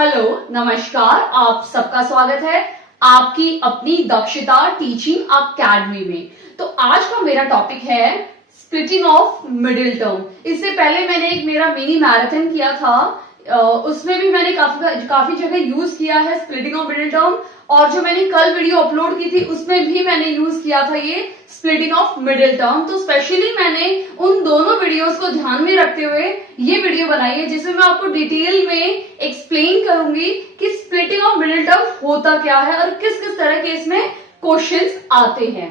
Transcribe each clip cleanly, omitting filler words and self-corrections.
Hello, नमस्कार। आप सबका स्वागत है आपकी अपनी दक्षता टीचिंग अकेडमी में। तो आज का मेरा टॉपिक है स्प्लिटिंग ऑफ मिडिल टर्म। इससे पहले मैंने एक मेरा मिनी मैराथन किया था, उसमें भी मैंने काफी जगह यूज किया है स्प्लिटिंग ऑफ मिडिल टर्म, और जो मैंने कल वीडियो अपलोड की थी उसमें भी मैंने यूज किया था ये स्प्लिटिंग ऑफ मिडिल टर्म। तो स्पेशली मैंने उन दोनों वीडियोस को ध्यान में रखते हुए ये वीडियो बनाई है, जिसमें मैं आपको डिटेल में एक्सप्लेन करूंगी कि स्प्लिटिंग ऑफ मिडिल टर्म होता क्या है और किस किस तरह के इसमें क्वेश्चंस आते हैं।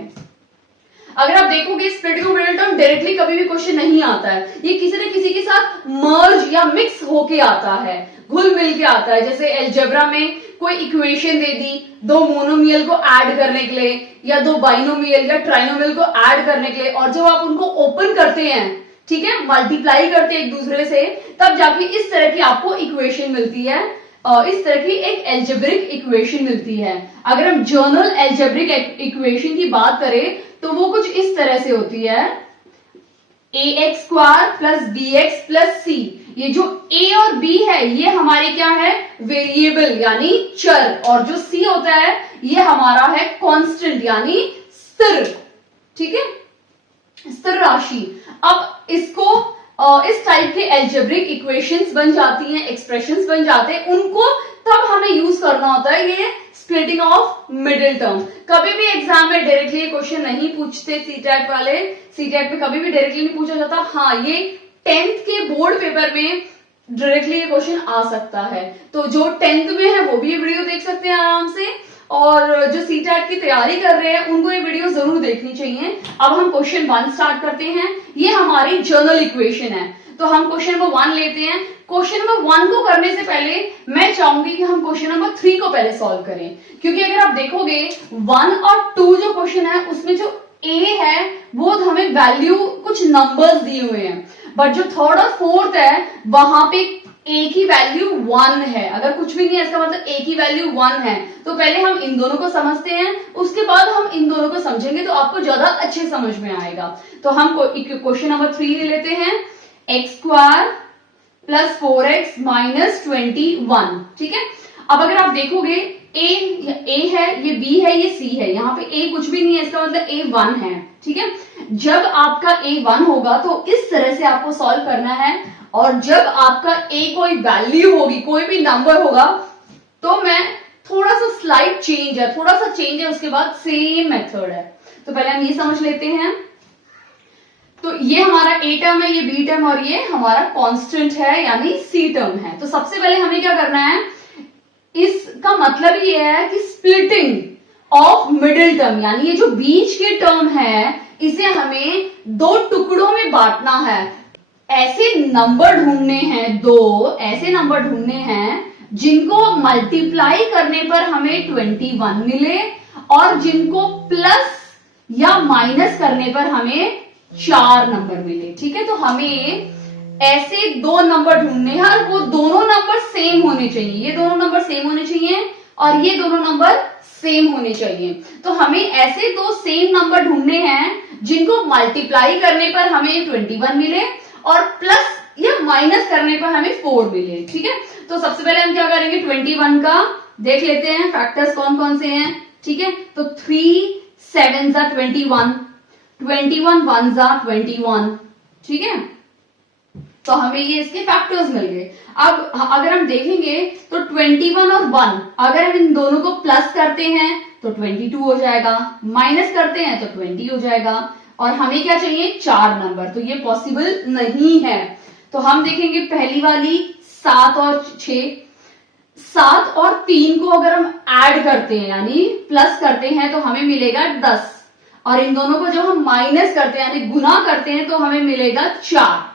अगर आप देखोगे splitting of middle term directly कभी भी क्वेश्चन नहीं आता है, ये किसी न किसी के साथ मर्ज या मिक्स होके आता है, घुल मिल के आता है। जैसे अलजेब्रा में कोई इक्वेशन दे दी दो मोनोमियल को ऐड करने के लिए या दो बाइनोमियल या ट्राइनोमियल को ऐड करने के लिए, और जब आप उनको ओपन करते हैं, ठीक है, मल्टीप्लाई करते हैं एक दूसरे से, तब जाके इस तरह की आपको इक्वेशन मिलती है, इस तरह की एक एल्जेब्रिक इक्वेशन मिलती है। अगर हम जर्नल एल्जेब्रिक इक्वेशन की बात करें तो वो कुछ इस तरह से होती है, ax square plus bx plus c। ये जो a और b है ये हमारे क्या है, वेरिएबल यानी चर, और जो c होता है ये हमारा है कांस्टेंट यानी स्थिर, ठीक है, स्थिर राशि। अब इसको इस टाइप के एल्जेब्रिक इक्वेशंस बन जाती हैं, एक्सप्रेशंस बन जाते हैं, उनको तब हमें यूज करना होता है ये स्प्लिटिंग ऑफ मिडिल टर्म। कभी भी एग्जाम में डायरेक्टली क्वेश्चन नहीं पूछते सीटेट वाले, सीटेट में कभी भी डायरेक्टली नहीं पूछा जाता। हाँ, ये 10th के बोर्ड पेपर में डायरेक्टली ये क्वेश्चन आ सकता है, तो जो 10th में है वो भी ये वीडियो देख सकते हैं आराम से, और जो सीटेट की तैयारी कर रहे हैं उनको ये वीडियो जरूर देखनी चाहिए। अब हम क्वेश्चन 1 स्टार्ट करते हैं। ये हमारी जर्नल इक्वेशन है, तो हम क्वेश्चन नंबर 1 लेते हैं। क्वेश्चन नंबर 1 को करने से पहले मैं चाहूंगी कि हम क्वेश्चन नंबर 3 को पहले सॉल्व करें, क्योंकि अगर आप देखोगे 1 और 2 जो क्वेश्चन है उसमें जो a है वो हमें वैल्यू कुछ नंबर्स दिए हुए हैं, बट जो 3rd और 4th है वहां पे a की वैल्यू 1 है। अगर कुछ भी नहीं है इसका मतलब a की वैल्यू 1 है। तो पहले हम इन दोनों को समझते हैं, उसके बाद हम इन दोनों को समझेंगे तो आपको ज्यादा अच्छे समझ में आएगा। तो हम क्वेश्चन नंबर 3 ले लेते हैं, x square plus 4x minus 21, ठीक है। अब अगर आप देखोगे a है, ये b है, ये c है, यहाँ पे a कुछ भी नहीं है, इसका मतलब a 1 है, ठीक है। जब आपका a 1 होगा तो इस तरह से आपको सॉल्व करना है, और जब आपका a कोई वैल्यू होगी, कोई भी नंबर होगा, तो मैं थोड़ा सा स्लाइड चेंज है, थोड़ा सा चेंज है, उसके बाद सेम मेथड है। तो पहले हम ये समझ लेते हैं। तो ये हमारा a टर्म है, ये b टर्म, और ये हमारा कांस्टेंट है यानी c टर्म है। तो सबसे पहले हमें क्या करना है, इसका मतलब ये है कि स्प्लिटिंग ऑफ मिडिल टर्म, यानी ये जो बीच के टर्म है इसे हमें 2 टुकड़ों में बांटना है। ऐसे नंबर ढूंढने हैं, 2 ऐसे नंबर ढूंढने हैं जिनको मल्टीप्लाई करने पर हमें 21 मिले, और जिनको प्लस या माइनस करने पर हमें 4 नंबर मिले, ठीक है। तो हमें ऐसे 2 नंबर ढूंढने हैं, और वो दोनों नंबर सेम होने चाहिए, ये दोनों नंबर सेम होने चाहिए और ये दोनों नंबर सेम होने चाहिए। तो हमें ऐसे 2 सेम नंबर ढूंढने हैं जिनको मल्टीप्लाई करने पर हमें 21 मिले और प्लस या माइनस करने पर हमें 4 मिले, ठीक है। तो सबसे पहले हम क्या करेंगे, 21 का देख लेते हैं फैक्टर्स कौन कौन से हैं, ठीक है। तो 3 7 जा 21, 21 1 जा 21, ठीक है। तो हमें ये इसके फैक्टर्स मिल गए। अब अगर हम देखेंगे तो 21 और 1 अगर हम इन दोनों को प्लस करते हैं तो 22 हो जाएगा, माइनस करते हैं तो 20 हो जाएगा, और हमें क्या चाहिए, 4 नंबर। तो ये पॉसिबल नहीं है। तो हम देखेंगे पहली वाली 7 और 6, 7 और 3 को अगर हम ऐड करते हैं यानी प्लस करते हैं तो हमें मिलेगा 10, और इन दोनों को जब हम माइनस करते हैं यानी गुना करते हैं तो हमें मिलेगा 4।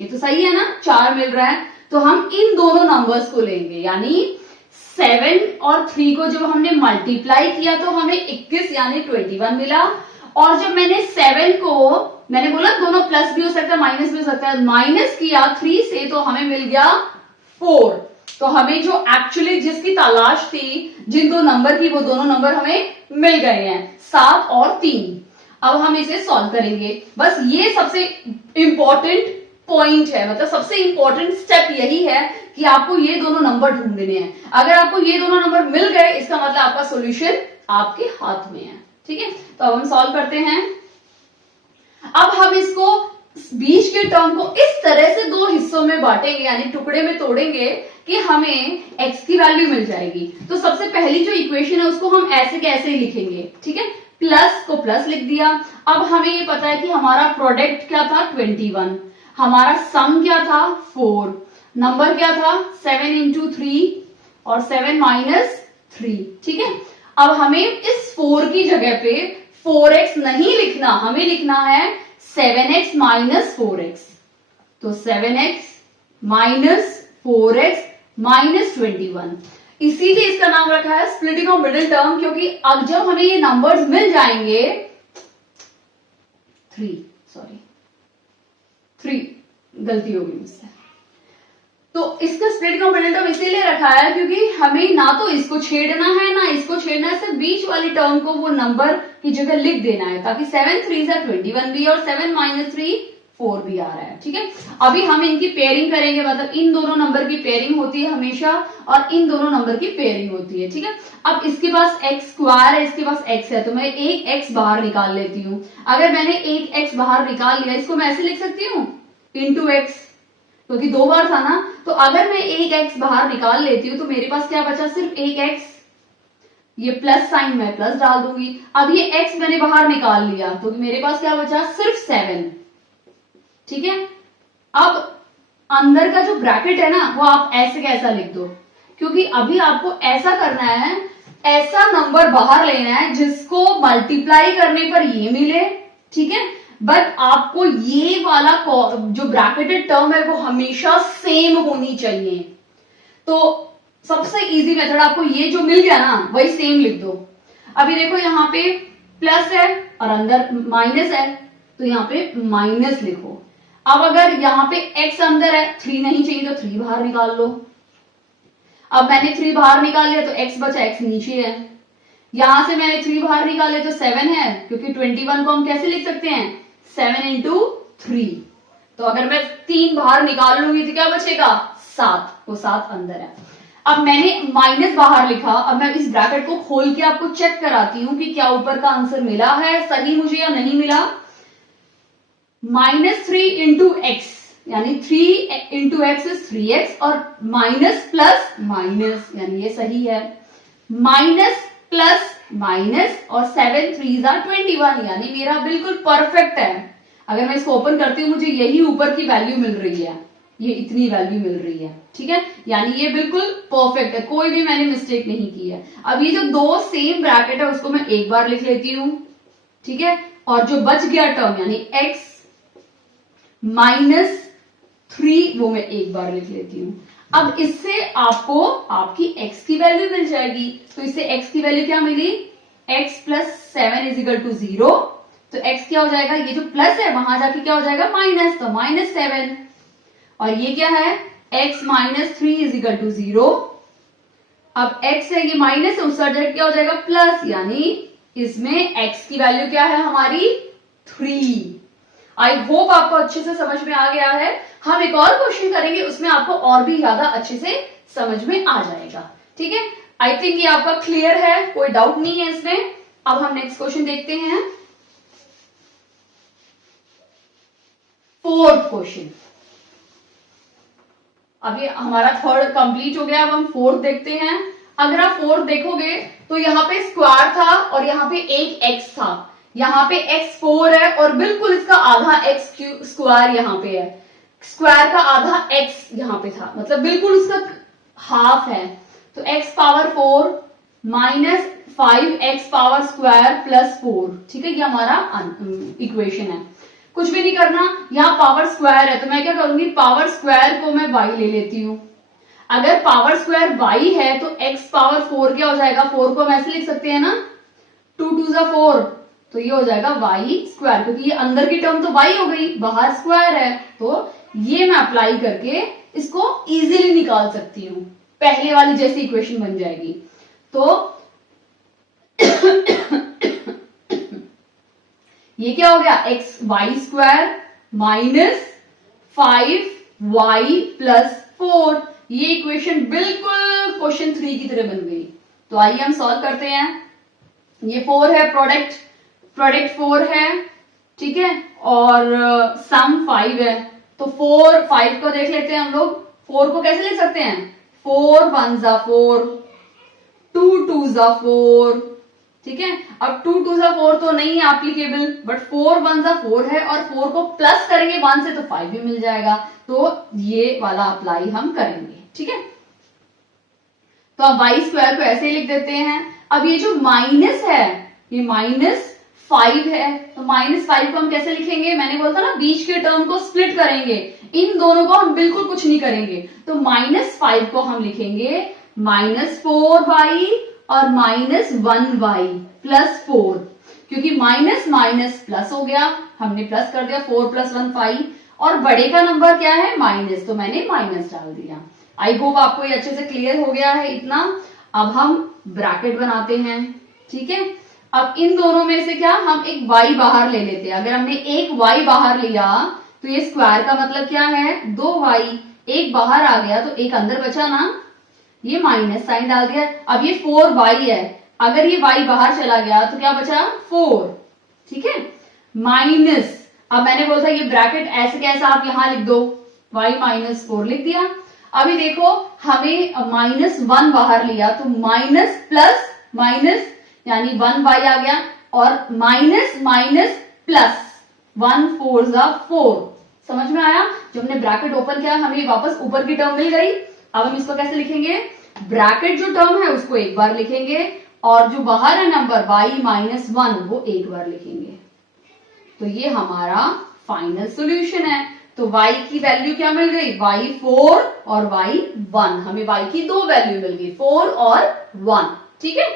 ये तो सही है ना, 4 मिल रहा है। तो हम इन दोनों नंबर्स को लेंगे, यानी 7 और 3 को जब हमने मल्टीप्लाई किया तो हमें 21 यानी 21 मिला, और जब मैंने 7 को, मैंने बोला दोनों प्लस भी हो सकता है माइनस भी हो सकता है, माइनस किया 3 से तो हमें मिल गया 4। तो हमें जो एक्चुअली जिसकी तलाश थी, जिन 2 नंबर की, वो दोनों नंबर हमें मिल गए हैं, 7 और 3। अब हम इसे सॉल्व करेंगे। बस ये सबसे इंपॉर्टेंट पॉइंट है, मतलब सबसे इंपॉर्टेंट स्टेप यही है कि आपको ये दोनों नंबर ढूंढने हैं। अगर आपको ये दोनों नंबर मिल गए, इसका मतलब आपका सॉल्यूशन आपके हाथ में है। ठीक है, तो अब हम सॉल्व करते हैं। अब हम इसको बीच के टर्म को इस तरह से दो हिस्सों में बांटेंगे, यानी टुकड़े में तोड़ेंगे कि हमें x की वैल्यू मिल जाएगी। तो सबसे पहली जो इक्वेशन है उसको हम ऐसे के ऐसे ही लिखेंगे। ठीक है, प्लस को प्लस लिख दिया। अब हमें ये पता है कि हमारा प्रोडक्ट क्या था 21, हमारा सम क्या था 4, नंबर क्या था 7 इंटू 3 और 7 माइनस 3। ठीक है, अब हमें इस 4 की जगह पे 4x नहीं लिखना, हमें लिखना है 7x माइनस 4x। तो 7x माइनस 4x माइनस 21, इसीलिए इसका नाम रखा है स्प्लिटिंग ऑफ मिडिल टर्म, क्योंकि अब जब हमें ये नंबर्स मिल जाएंगे 3 गलती हो गई मुझसे। तो इसका स्प्लिटिंग ऑफ मिडिल टर्म इसीलिए रखा है क्योंकि हमें ना तो इसको छेड़ना है ना इसको छेड़ना है, सिर्फ बीच वाली टर्म को वो नंबर की जगह लिख देना है, ताकि 7 3 21 भी और 7 माइनस 3 4 भी आ रहा है। ठीक है, अभी हम इनकी पेयरिंग करेंगे, मतलब इन दोनों नंबर की पेयरिंग होती है हमेशा और इन दोनों नंबर की पेयरिंग होती है। ठीक है, अब इसके पास x स्क्वायर है, इसके पास x है, तो मैं एक x बाहर निकाल लेती हूँ। अगर मैंने एक x बाहर निकाल लिया, इसको मैं ऐसे लिख सकती हूँ इंटू x, क्योंकि 2 बार था ना। तो अगर मैं एक x बाहर निकाल लेती हूँ तो मेरे पास क्या बचा, सिर्फ एक x, ये प्लस साइन मैं प्लस डाल दूंगी। अब ये x मैंने बाहर निकाल लिया तो मेरे पास क्या बचा, सिर्फ 7। ठीक है, अब अंदर का जो ब्रैकेट है ना वो आप ऐसे कैसा लिख दो, क्योंकि अभी आपको ऐसा करना है, ऐसा नंबर बाहर लेना है जिसको मल्टीप्लाई करने पर ये मिले। ठीक है, बट आपको ये वाला जो ब्रैकेटेड टर्म है वो हमेशा सेम होनी चाहिए। तो सबसे इजी मेथड, आपको ये जो मिल गया ना वही सेम लिख दो। अभी देखो यहाँ पे प्लस है और अंदर माइनस है, तो यहाँ पे माइनस लिखो। अब अगर यहाँ पे x अंदर है, 3 नहीं चाहिए तो 3 बाहर निकाल लो। अब मैंने 3 बाहर निकाल लिया तो x बचा, x नीचे है। यहां से मैंने 3 बाहर निकाले तो 7 है, क्योंकि 21 को हम कैसे लिख सकते हैं 7 इंटू 3। तो अगर मैं 3 बाहर निकाल लूंगी तो क्या बचेगा 7, वो 7 अंदर है। अब मैंने माइनस बाहर लिखा, अब मैं इस ब्रैकेट को खोल के आपको चेक कराती हूं कि क्या ऊपर का आंसर मिला है सही मुझे या नहीं मिला। -3 इंटू एक्स, यानी 3 इंटू एक्स इज 3x, और माइनस प्लस माइनस, यानी ये सही है। माइनस प्लस माइनस और 7 3 21, यानी मेरा बिल्कुल परफेक्ट है। अगर मैं इसको ओपन करती हूँ मुझे यही ऊपर की वैल्यू मिल रही है, ये इतनी वैल्यू मिल रही है। ठीक है, यानी ये बिल्कुल परफेक्ट है, कोई भी मैंने मिस्टेक नहीं की है। अब ये जो 2 सेम ब्रैकेट है उसको मैं एक बार लिख लेती हूं। ठीक है, और जो बच गया टर्म यानी x -3 वो मैं एक बार लिख लेती हूं। अब इससे आपको आपकी x की वैल्यू मिल जाएगी। तो इससे x की वैल्यू क्या मिली, x plus 7 is equal to 0। तो x क्या हो जाएगा, ये जो प्लस है वहां जाके क्या हो जाएगा माइनस, तो -7। और ये क्या है x -3 इज इक्वल टू 0। अब x है, ये माइनस है, उस साइड क्या हो जाएगा प्लस, यानी इसमें x की वैल्यू क्या है हमारी 3। आई होप आपको अच्छे से समझ में आ गया है। हम एक और क्वेश्चन करेंगे, उसमें आपको और भी ज्यादा अच्छे से समझ में आ जाएगा। ठीक है, आई थिंक ये आपका क्लियर है, कोई डाउट नहीं है इसमें। अब हम नेक्स्ट क्वेश्चन देखते हैं, 4th क्वेश्चन। अभी हमारा 3rd कंप्लीट हो गया, अब हम 4th देखते हैं। अगर आप 4th देखोगे तो यहाँ पे स्क्वायर था और यहाँ पे एक x था, यहाँ पे x 4 है और बिल्कुल इसका आधा x स्क्वायर यहाँ पे है, स्क्वायर का आधा x यहाँ पे था, मतलब बिल्कुल उसका हाफ है। तो x power 4 minus 5x power square plus 4। ठीक है, ये हमारा इक्वेशन है। कुछ भी नहीं करना, यहाँ पावर स्क्वायर है तो मैं क्या करूंगी, पावर स्क्वायर को मैं y ले लेती हूँ। अगर पावर स्क्वायर y है तो x पावर 4 क्या हो जाएगा, 4 को हम ऐसे लिख सकते हैं ना, 2 2 4, तो ये हो जाएगा y स्क्वायर, क्योंकि ये अंदर की टर्म तो y हो गई, बाहर स्क्वायर है, तो ये मैं अप्लाई करके इसको इजीली निकाल सकती हूँ, पहले वाली जैसी इक्वेशन बन जाएगी। तो ये क्या हो गया, x y square minus 5y plus 4। ये इक्वेशन बिल्कुल क्वेश्चन 3 की तरह बन गई। तो आइए हम सॉल्व करते हैं। ये 4 है, प्रोडक्ट 4 है, ठीक है, और सम 5 है। तो 4 5 को देख लेते हैं हम लोग। 4 को कैसे लिख सकते हैं? 4 1 जा 4, 2 2 जा 4, ठीक है। अब 2 2 जा 4 तो नहीं है एप्लीकेबल, बट 4 1 जा 4 है, और 4 को प्लस करेंगे 1 से तो 5 भी मिल जाएगा। तो ये वाला अप्लाई हम करेंगे, ठीक है। तो अब वाई स्क्वायर को ऐसे ही लिख देते हैं। अब ये जो माइनस है, ये -5 है, तो -5 को हम कैसे लिखेंगे? मैंने बोला था ना, बीच के टर्म को स्प्लिट करेंगे, इन दोनों को हम बिल्कुल कुछ नहीं करेंगे। तो -5 को हम लिखेंगे -4y और -1y प्लस 4, क्योंकि माइनस माइनस प्लस हो गया, हमने प्लस कर दिया, 4 + 1 5, और बड़े का नंबर क्या है? माइनस, तो मैंने माइनस डाल दिया। आई होप आपको ये अच्छे से क्लियर हो गया है इतना। अब हम ब्रैकेट बनाते हैं, ठीक है। अब इन दोनों में से क्या, हम एक y बाहर ले लेते हैं। अगर हमने एक y बाहर लिया तो ये स्क्वायर का मतलब क्या है? 2y, एक बाहर आ गया तो एक अंदर बचा ना, ये माइनस साइन डाल दिया। अब ये 4y है, अगर ये y बाहर चला गया तो क्या बचा? 4, ठीक है, माइनस। अब मैंने बोला था ये ब्रैकेट ऐसे कैसा, आप यहां लिख दो, y -4 लिख दिया। अभी देखो, हमें -1 बाहर लिया तो माइनस प्लस माइनस, यानी 1y आ गया, और माइनस माइनस प्लस, 1 4 जा 4। समझ में आया? जब हमने ब्रैकेट ओपन किया हमें वापस ऊपर की टर्म मिल गई। अब हम इसको कैसे लिखेंगे? ब्रैकेट जो टर्म है उसको एक बार लिखेंगे, और जो बाहर है नंबर y -1 वो एक बार लिखेंगे। तो ये हमारा फाइनल सॉल्यूशन है। तो y की वैल्यू क्या मिल गई? y 4 और y 1। हमें y की दो वैल्यू मिल गई, 4 और 1, ठीक है।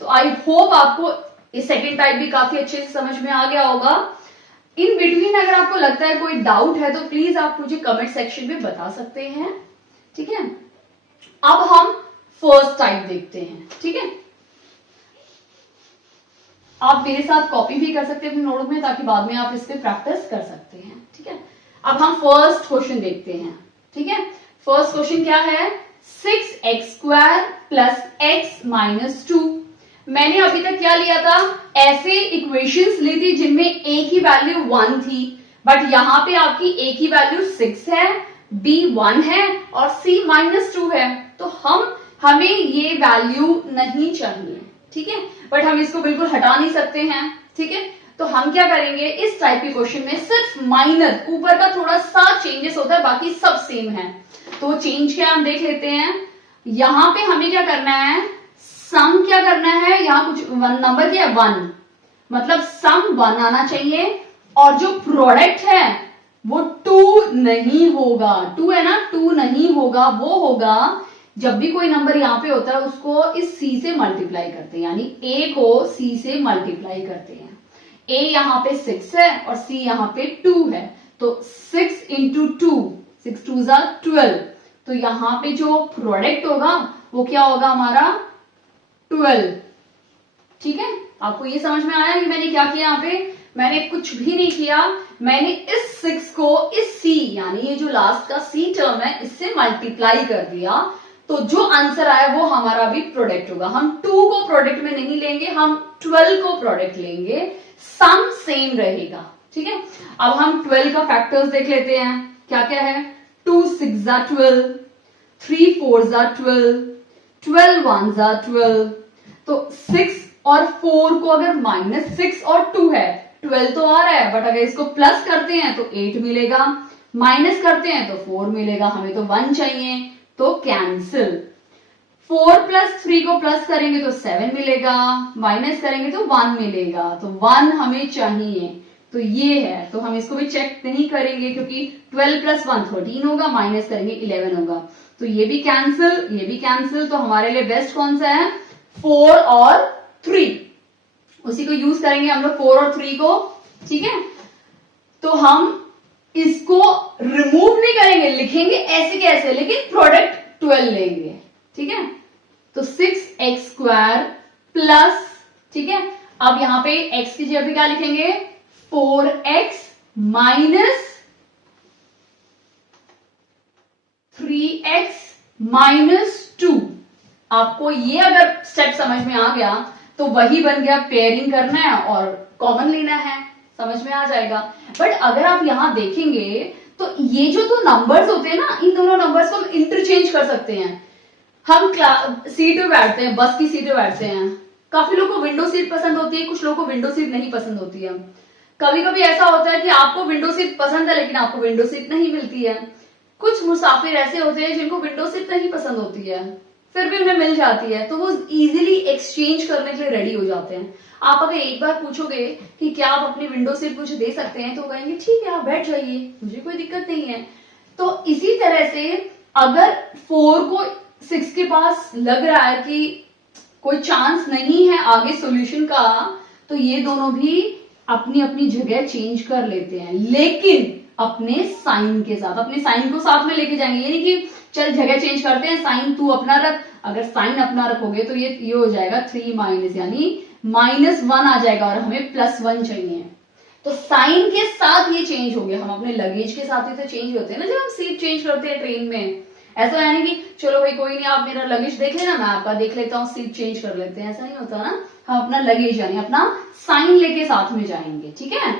तो आई होप आपको इस सेकेंड टाइप भी काफी अच्छे से समझ में आ गया होगा। इन बिटवीन अगर आपको लगता है कोई डाउट है तो प्लीज आप मुझे कमेंट सेक्शन में बता सकते हैं, ठीक है। अब हम फर्स्ट टाइप देखते हैं, ठीक है। आप मेरे साथ कॉपी भी कर सकते हैं अपने नोट में, ताकि बाद में आप इस पे प्रैक्टिस कर सकते हैं, ठीक है। अब हम फर्स्ट क्वेश्चन देखते हैं, ठीक है। फर्स्ट क्वेश्चन क्या है? 6x² + x - 2। मैंने अभी तक क्या लिया था? ऐसे इक्वेशंस ली थी जिनमें a की वैल्यू 1 थी, बट यहां पे आपकी a की वैल्यू 6 है, b 1 है और c -2 है। तो हमें ये वैल्यू नहीं चाहिए, ठीक है, बट हम इसको बिल्कुल हटा नहीं सकते हैं, ठीक है। तो हम क्या करेंगे, इस टाइप के क्वेश्चन में सिर्फ माइनर ऊपर का थोड़ा सा चेंजेस होता है, बाकी सब सेम है। तो चेंज क्या हम देख लेते हैं। यहां पे हमें क्या करना है? सम क्या करना है? यहां कुछ नंबर क्या है? 1, मतलब सम 1 आना चाहिए, और जो प्रोडक्ट है वो 2 नहीं होगा। 2 है ना, 2 नहीं होगा, वो होगा जब भी कोई नंबर यहां पे होता है उसको इस c से मल्टीप्लाई करते हैं, यानी a को c से मल्टीप्लाई करते हैं। a यहां पे 6 है और c यहां पे 2 है, तो 6 × 2, 6 2 जा 12। तो यहां पे जो प्रोडक्ट होगा वो क्या होगा हमारा? 12, ठीक है। आपको ये समझ में आया कि मैंने क्या किया? यहाँ पे मैंने कुछ भी नहीं किया, मैंने इस 6 को इस c, यानी ये जो लास्ट का c टर्म है, इससे मल्टीप्लाई कर दिया। तो जो आंसर आया वो हमारा भी प्रोडक्ट होगा। हम 2 को प्रोडक्ट में नहीं लेंगे, हम 12 को प्रोडक्ट लेंगे, सम सेम रहेगा, ठीक है। अब हम 12 का फैक्टर्स देख लेते हैं, क्या क्या है। 2 6 जा 12, 3 4 जा 12, 12 1 जा 12। तो 6 और 4 को अगर -6 और 2 है, 12 तो आ रहा है, बट अगर इसको प्लस करते हैं तो 8 मिलेगा, माइनस करते हैं तो 4 मिलेगा, हमें तो 1 चाहिए, तो कैंसिल। 4 + 3 को प्लस करेंगे तो 7 मिलेगा, माइनस करेंगे तो 1 मिलेगा, तो 1 हमें चाहिए। तो ये है, तो हम इसको भी चेक नहीं करेंगे, क्योंकि 12 + 1 13 होगा, माइनस करेंगे 11 होगा, तो ये भी कैंसिल, ये भी कैंसिल। तो हमारे लिए बेस्ट कौन सा है? 4 और 3, उसी को यूज करेंगे हम लोग, 4 और 3 को, ठीक है। तो हम इसको रिमूव नहीं करेंगे, लिखेंगे ऐसे कैसे, लेकिन प्रोडक्ट 12 लेंगे, ठीक है। तो 6x² प्लस, ठीक है। अब यहां पे x की जगह पे क्या लिखेंगे? 4x - 3x -2। आपको ये अगर स्टेप समझ में आ गया तो वही बन गया, पेयरिंग करना है और कॉमन लेना है, समझ में आ जाएगा। बट अगर आप यहां देखेंगे तो ये जो दो नंबर्स होते हैं ना, इन दोनों नंबर्स को हम इंटरचेंज कर सकते हैं। हम सीट पे बैठते हैं, बस की सीट पे बैठते हैं, काफी लोगों को विंडो सीट पसंद होती है, कुछ लोगों को विंडो सीट नहीं पसंद होती है। कभी कभी ऐसा होता है कि आपको विंडो सीट पसंद है लेकिन आपको विंडो सीट नहीं मिलती है। कुछ मुसाफिर ऐसे होते हैं जिनको विंडो सीट नहीं पसंद होती है, फिर भी उन्हें मिल जाती है, तो वो इजीली एक्सचेंज करने के लिए रेडी हो जाते हैं। आप अगर एक बार पूछोगे कि क्या आप अपनी विंडो सीट मुझे दे सकते हैं, तो कहेंगे ठीक है आप बैठ जाइए, मुझे कोई दिक्कत नहीं है। तो इसी तरह से अगर 4 को 6 के पास लग रहा है कि कोई चांस नहीं है आगे सॉल्यूशन का, तो ये दोनों भी अपनी अपनी जगह चेंज कर लेते हैं, लेकिन अपने साइन के साथ, अपने साइन को साथ में लेके जाएंगे। यानी कि चल जगह चेंज करते हैं, साइन तू अपना रख, अगर साइन अपना रखोगे तो ये हो जाएगा 3 माइनस, यानी -1 आ जाएगा और हमें +1 चाहिए। तो साइन के साथ ये चेंज हो गया। हम अपने लगेज के साथ ही तो चेंज होते हैं ना, जब हम सीट चेंज करते हैं ट्रेन में। ऐसा यानी कि चलो भाई कोई नहीं, आप मेरा लगेज देख लेना, मैं आपका देख लेता हूँ, सीट चेंज कर लेते हैं, ऐसा नहीं होता ना। हम अपना लगेज यानी अपना साइन लेके साथ में जाएंगे, ठीक है।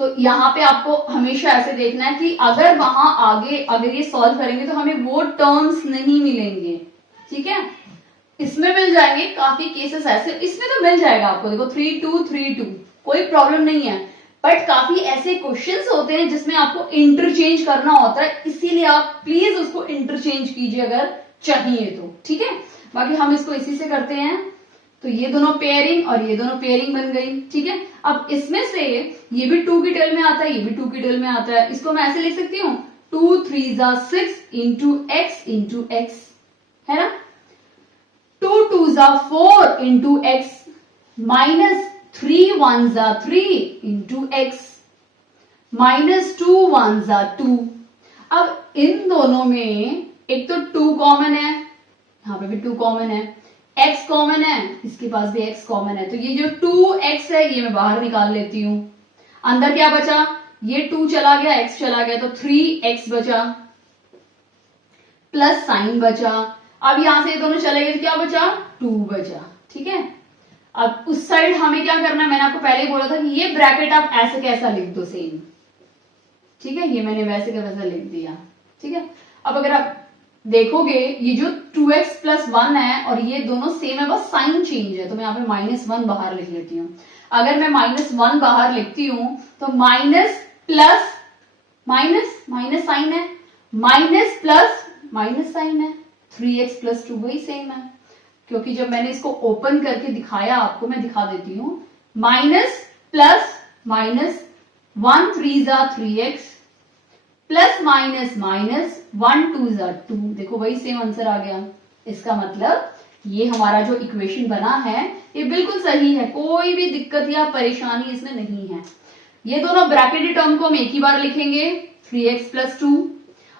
तो यहाँ पे आपको हमेशा ऐसे देखना है कि अगर वहां आगे अगर ये सॉल्व करेंगे तो हमें वो टर्म्स नहीं मिलेंगे, ठीक है। इसमें मिल जाएंगे, काफी केसेस ऐसे, इसमें तो मिल जाएगा आपको, देखो 3 2 3 2, कोई प्रॉब्लम नहीं है। बट काफी ऐसे क्वेश्चंस होते हैं जिसमें आपको इंटरचेंज करना होता है, इसीलिए आप प्लीज उसको इंटरचेंज कीजिए अगर चाहिए तो, ठीक है। बाकी हम इसको इसी से करते हैं। तो ये दोनों पेयरिंग और ये दोनों पेयरिंग बन गई, ठीक है। अब इसमें से ये भी 2 की टेल में आता है, ये भी 2 की टेल में आता है। इसको मैं ऐसे लिख सकती हूँ 2 3 6 इंटू x, है ना। 2 2 4 into x minus 3 1 3 into x minus 2 1 2। अब इन दोनों में एक तो 2 कॉमन है, यहां पे भी 2 कॉमन है, x कॉमन है, इसके पास भी x कॉमन है, तो ये जो 2x है ये मैं बाहर निकाल लेती हूं। अंदर क्या बचा, ये 2 चला गया, x चला गया, तो 3x बचा प्लस साइन बचा। अब यहां से ये दोनों चले गए, क्या बचा, 2 बचा, ठीक है। अब उस साइड हमें क्या करना है, मैंने आपको पहले ही बोला था कि ये ब्रैकेट आप ऐसे कैसा लिख दो सेम, ठीक है। ये मैंने वैसे का वैसा लिख दिया, ठीक है। अब अगर आप देखोगे ये जो 2x + 1 है और ये दोनों सेम है, बस साइन चेंज है, तो मैं यहाँ पे -1 बाहर लिख लेती हूँ। अगर मैं -1 बाहर लिखती हूँ तो माइनस प्लस माइनस साइन है, माइनस प्लस माइनस साइन है, 3x + 2 वही सेम है। क्योंकि जब मैंने इसको ओपन करके दिखाया आपको, मैं दिखा देती हूँ, minus plus minus 1 3 3x plus minus minus 1 2 2, देखो वही सेम आंसर आ गया। इसका मतलब ये हमारा जो इक्वेशन बना है ये बिल्कुल सही है, कोई भी दिक्कत या परेशानी इसमें नहीं है। ये दोनों ब्रैकेटेड टर्म को हम एक ही बार लिखेंगे, 3x + 2,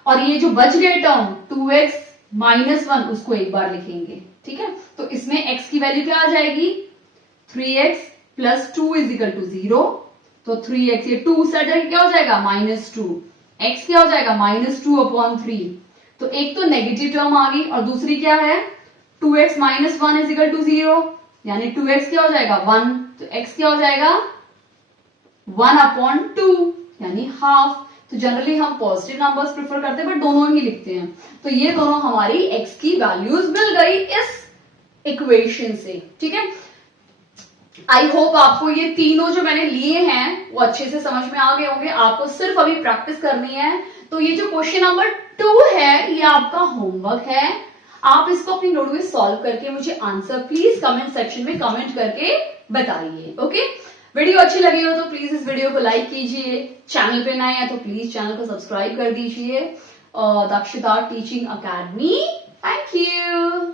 और ये जो बच गए टर्म 2x - 1 उसको एक बार लिखेंगे, ठीक है। तो इसमें x की वैल्यू क्या आ जाएगी, 3x + 2 = 0, तो 3x, ये 2 साइड क्या हो जाएगा, -2, x क्या हो जाएगा, -2/3। तो एक तो नेगेटिव टर्म आ गई और दूसरी क्या है, 2x - 1 = 0, यानी 2x क्या हो जाएगा, 1, तो x क्या हो जाएगा 1/2, यानी हाफ। तो जनरली हम पॉजिटिव नंबर्स प्रेफर करते हैं, बट दोनों ही लिखते हैं। तो ये दोनों हमारी x की वैल्यूज मिल गई इस इक्वेशन से, ठीक है। आई होप आपको ये तीनों जो मैंने लिए हैं वो अच्छे से समझ में आ गए होंगे। आपको सिर्फ अभी प्रैक्टिस करनी है। तो ये जो क्वेश्चन नंबर 2 है ये आपका होमवर्क है। आप इसको अपनी नोट में सॉल्व करके मुझे आंसर प्लीज कमेंट सेक्शन में कमेंट करके बताइए, ओके। वीडियो अच्छी लगी हो तो प्लीज इस वीडियो को लाइक कीजिए, चैनल पे नए हैं तो प्लीज चैनल को सब्सक्राइब कर दीजिए। दक्षता टीचिंग अकेडमी, थैंक यू।